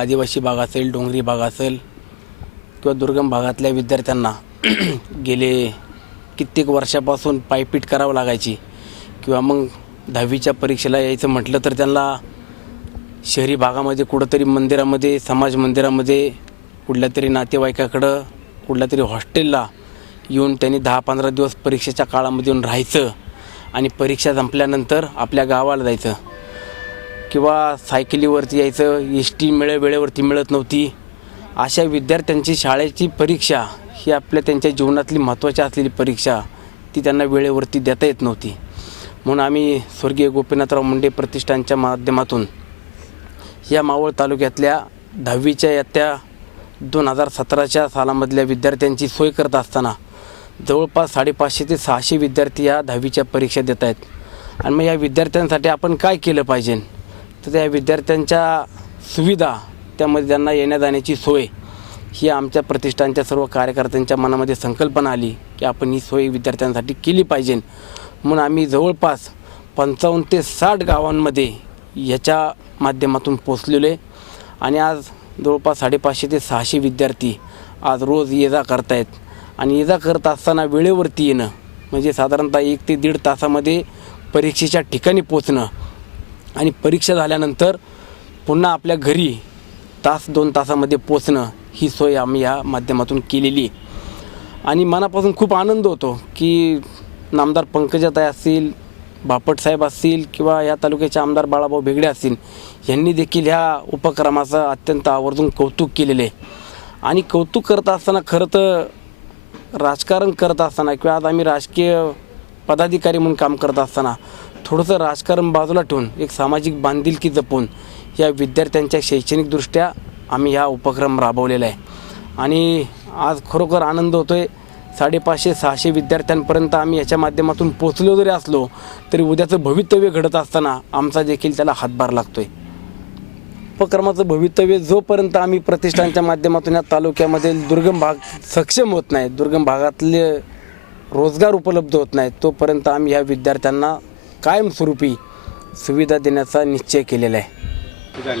आदिवासी भाग असेल डोंगरी भाग असेल किंवा दुर्गम भागातल्या विद्यार्थ्यांना गेले कित्येक वर्षापासून पायपीट करावं लागायची किंवा मग दहावीच्या परीक्षेला यायचं म्हटलं तर त्यांना शहरी भागामध्ये कुठंतरी मंदिरामध्ये समाज मंदिरामध्ये कुठल्या तरी नातेवाईकाकडं कुठल्या तरी हॉस्टेलला येऊन त्यांनी दहा पंधरा दिवस परीक्षेच्या काळामध्ये येऊन राहायचं आणि परीक्षा संपल्यानंतर आपल्या गावाला जायचं. किंवा सायकलीवरती यायचं एस टी मिळे वेळेवरती मिळत नव्हती. अशा विद्यार्थ्यांची शाळेची परीक्षा ही आपल्या त्यांच्या जीवनातली महत्त्वाची असलेली परीक्षा ती त्यांना वेळेवरती देता येत नव्हती. म्हणून आम्ही स्वर्गीय गोपीनाथराव मुंडे प्रतिष्ठानच्या माध्यमातून या मावळ तालुक्यातल्या दहावीच्या इयत्ता दोन हजार सतराच्या सालामधल्या विद्यार्थ्यांची सोय करत असताना जवळपास साडेपाचशे ते सहाशे विद्यार्थी या दहावीच्या परीक्षा देत आहेत. आणि मग या विद्यार्थ्यांसाठी आपण काय केलं पाहिजे? तर त्या विद्यार्थ्यांच्या सुविधा त्यामध्ये त्यांना येण्या जाण्याची सोय ही आमच्या प्रतिष्ठानच्या सर्व कार्यकर्त्यांच्या मनामध्ये संकल्पना आली की आपण ही सोय विद्यार्थ्यांसाठी केली पाहिजे. म्हणून आम्ही जवळपास पंचावन्न ते साठ गावांमध्ये ह्याच्या माध्यमातून पोचलेलो आहे. आणि आज जवळपास साडेपाचशे ते सहाशे विद्यार्थी आज रोज ये जा करतायत. आणि ये जा करत असताना वेळेवरती येणं म्हणजे साधारणतः एक ते दीड तासामध्ये परीक्षेच्या ठिकाणी पोचणं आणि परीक्षा झाल्यानंतर पुन्हा आपल्या घरी तास दोन तासामध्ये पोचणं ही सोय आम्ही या माध्यमातून केलेली. आणि मनापासून खूप आनंद होतो की नामदार पंकजाताई असतील बापटसाहेब असतील किंवा या तालुक्याचे आमदार बाळाभाऊ भेगडे असतील यांनी देखील ह्या उपक्रमाचं अत्यंत आवर्जून कौतुक केलेलं आहे. आणि कौतुक करत असताना खरं तर राजकारण करत असताना किंवा आज आम्ही राजकीय पदाधिकारी म्हणून काम करत असताना थोडंसं राजकारण बाजूला ठेवून एक सामाजिक बांधिलकी जपून या विद्यार्थ्यांच्या शैक्षणिकदृष्ट्या आम्ही हा उपक्रम राबवलेला आहे. आणि आज खरोखर आनंद होतो आहे साडेपाचशे सहाशे विद्यार्थ्यांपर्यंत आम्ही याच्या माध्यमातून पोचलो जरी असलो तरी उद्याचं भवितव्य घडत असताना आमचा देखील त्याला हातभार लागतो आहे उपक्रमाचं भवितव्य जोपर्यंत आम्ही प्रतिष्ठानच्या माध्यमातून या तालुक्यामधील दुर्गम भाग सक्षम होत नाही दुर्गम भागातले रोजगार उपलब्ध होत नाही तोपर्यंत आम्ही ह्या विद्यार्थ्यांना कायमस्वरूपी सुविधा देण्याचा निश्चय केलेला आहे.